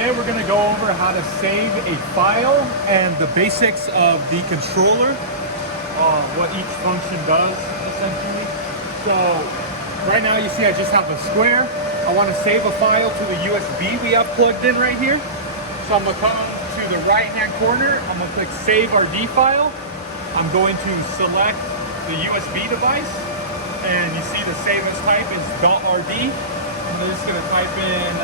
Today we're going to go over how to save a file and the basics of the controller, what each function does essentially. So right now you see I just have a square. I want to save a file to the USB we have plugged in right here. So I'm going to come to the right hand corner, I'm going to click Save RD File. I'm going to select the USB device, and you see the save as type is .rd. I'm just going to type in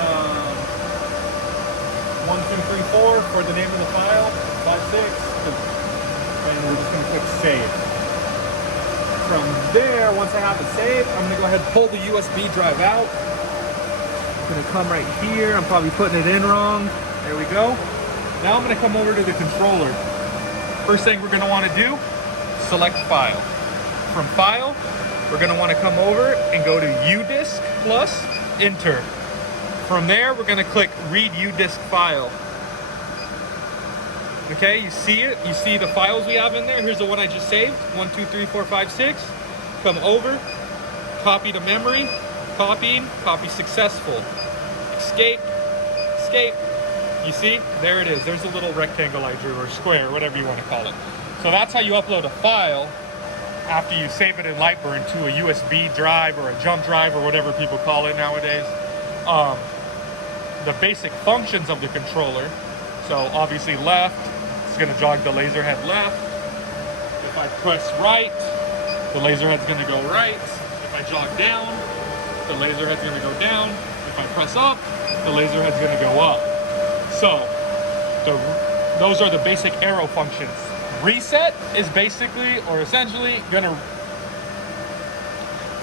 1234 for the name of the file, 56, and we're just going to click Save. From there, once I have it saved, I'm going to go ahead and pull the USB drive out. It's going to come right here. I'm probably putting it in wrong. There we go. Now I'm going to come over to the controller. First thing we're going to want to do, select File. From File, we're going to want to come over and go to UDisk plus Enter. From there, we're going to click Read UDisk File. Okay, you see it? You see the files we have in there? Here's the one I just saved, 1, 2, 3, 4, 5, 6. Come over, copy to memory, copying, copy successful. Escape, escape. You see? There it is. There's a little rectangle I drew, or square, whatever you want to call it. So that's how you upload a file after you save it in Lightburn to a USB drive or a jump drive or whatever people call it nowadays. The basic functions of the controller. So obviously left, it's going to jog the laser head left. If I press right, the laser head's going to go right. If I jog down, the laser head's going to go down. If I press up, the laser head's going to go up. So those are the basic arrow functions. Reset is basically, or essentially, going to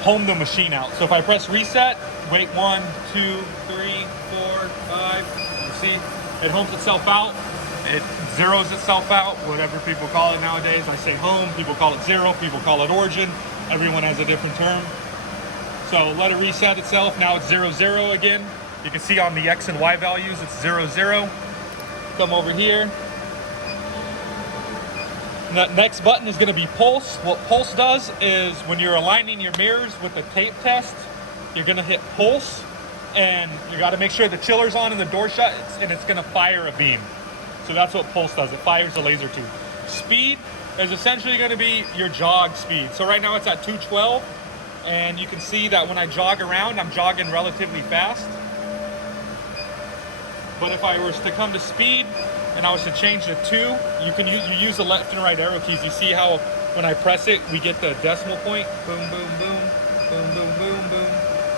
home the machine out. So if I press reset, wait 1, 2, 3, 4, 5, you see, it homes itself out, it zeroes itself out, whatever people call it nowadays. I say home, people call it zero, people call it origin, everyone has a different term. So let it reset itself, now it's 0, 0 again. You can see on the X and Y values, it's 0, 0. Come over here. The next button is going to be Pulse. What Pulse does is when you're aligning your mirrors with the tape test, you're going to hit Pulse, and you got to make sure the chiller's on and the door shut, and it's going to fire a beam. So that's what Pulse does. It fires a laser tube. Speed is essentially going to be your jog speed. So right now it's at 212, and you can see that when I jog around, I'm jogging relatively fast. But if I was to come to speed and I was to change to 2, you use the left and right arrow keys. You see how when I press it, we get the decimal point. Boom, boom, boom, boom, boom, boom, boom.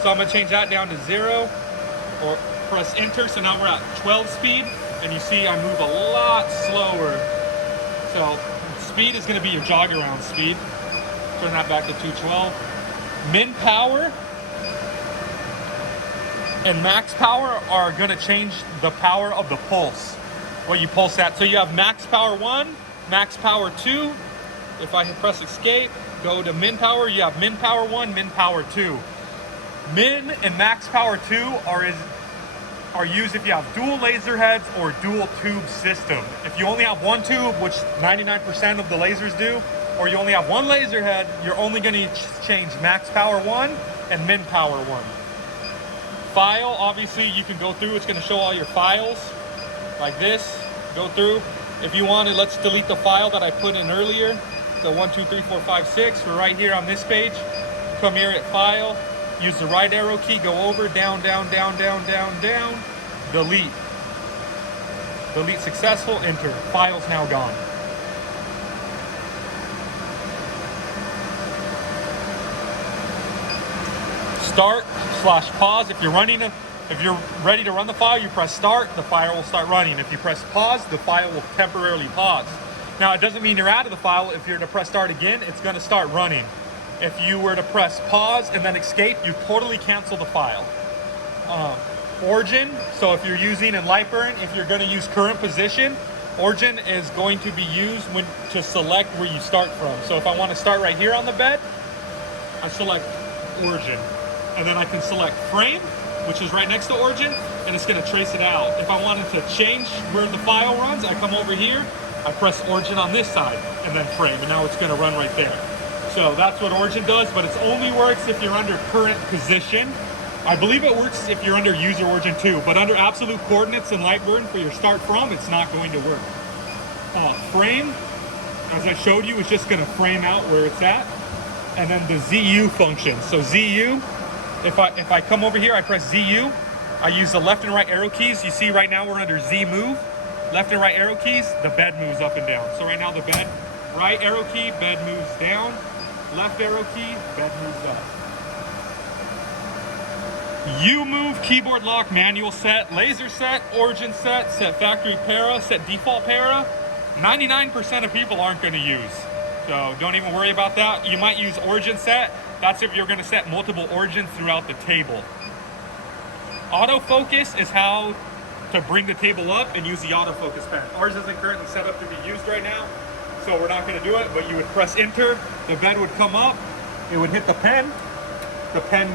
So I'm going to change that down to 0, or press enter. So now we're at 12 speed, and you see I move a lot slower. So speed is going to be your jog around speed. Turn that back to 212. Min power and max power are going to change the power of the pulse, what you pulse at. So you have max power 1, max power 2. If I press escape, go to min power, you have min power 1, min power 2. Min and max power 2 are used if you have dual laser heads or dual tube system. If you only have one tube, which 99% of the lasers do, or you only have one laser head, you're only going to change max power 1 and min power 1. File, obviously you can go through, it's going to show all your files like this. Go through. If you want to, let's delete the file that I put in earlier, the 1, 2, 3, 4, 5, 6. We're right here on this page. Come here at File, use the right arrow key, go over, down, down, down, down, down, down, delete. Delete successful, enter. File's now gone. Start/pause. If you're ready to run the file, you press start, the file will start running. If you press pause, the file will temporarily pause. Now it doesn't mean you're out of the file. If you're to press start again, it's going to start running. If you were to press pause and then escape, you totally cancel the file. Origin, so if you're using in Lightburn, if you're going to use current position, origin is going to be used to select where you start from. So if I want to start right here on the bed, I select origin. And then I can select frame, which is right next to origin, and it's going to trace it out. If I wanted to change where the file runs, I come over here, I press origin on this side, and then frame, and now it's going to run right there. So that's what origin does, but it only works if you're under current position. I believe it works if you're under user origin too, but under absolute coordinates and Lightburn for your start from, it's not going to work. Frame, as I showed you, is just going to frame out where it's at. And then the ZU function. So ZU, if I come over here, I press ZU, I use the left and right arrow keys. You see right now we're under Z move. Left and right arrow keys, the bed moves up and down. So right now the bed, right arrow key, bed moves down. Left arrow key, bed moves up. U move, keyboard lock, manual set, laser set, origin set, set factory para, set default para. 99% of people aren't going to use. So don't even worry about that. You might use origin set. That's if you're going to set multiple origins throughout the table. Autofocus is how to bring the table up and use the autofocus pen. Ours isn't currently set up to be used right now, so we're not going to do it, but you would press enter, the bed would come up, it would hit the pen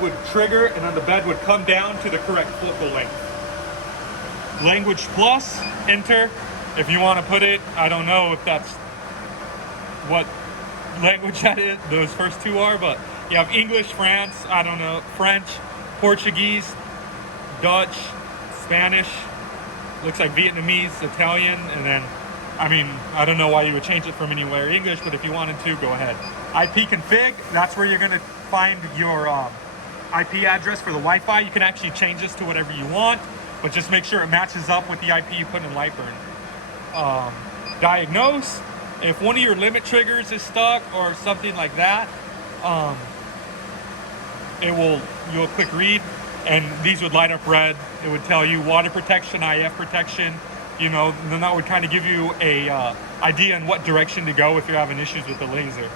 would trigger, and then the bed would come down to the correct focal length. Language plus, enter. If you want to put it, I don't know if that's what language that is, those first two are, but you have English, France, I don't know, French, Portuguese, Dutch, Spanish, looks like Vietnamese, Italian, and then, I mean, I don't know why you would change it from anywhere English, but if you wanted to, go ahead. IP config, that's where you're going to find your IP address for the Wi-Fi. You can actually change this to whatever you want, but just make sure it matches up with the IP you put in Lightburn. Diagnose, if one of your limit triggers is stuck or something like that, you'll click read, and these would light up red. It would tell you water protection, IF protection, you know, then that would kind of give you a idea in what direction to go if you're having issues with the laser.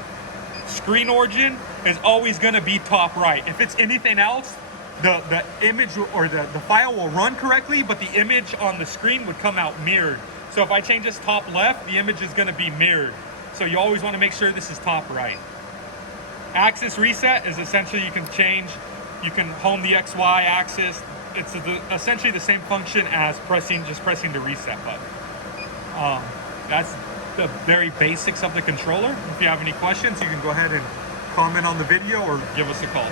Screen origin is always going to be top right. If it's anything else, the image or the file will run correctly, but the image on the screen would come out mirrored. So if I change this top left, the image is going to be mirrored. So you always want to make sure this is top right. Axis reset is essentially you can home the XY axis. It's essentially the same function as just pressing the reset button. That's the very basics of the controller. If you have any questions, you can go ahead and comment on the video or give us a call.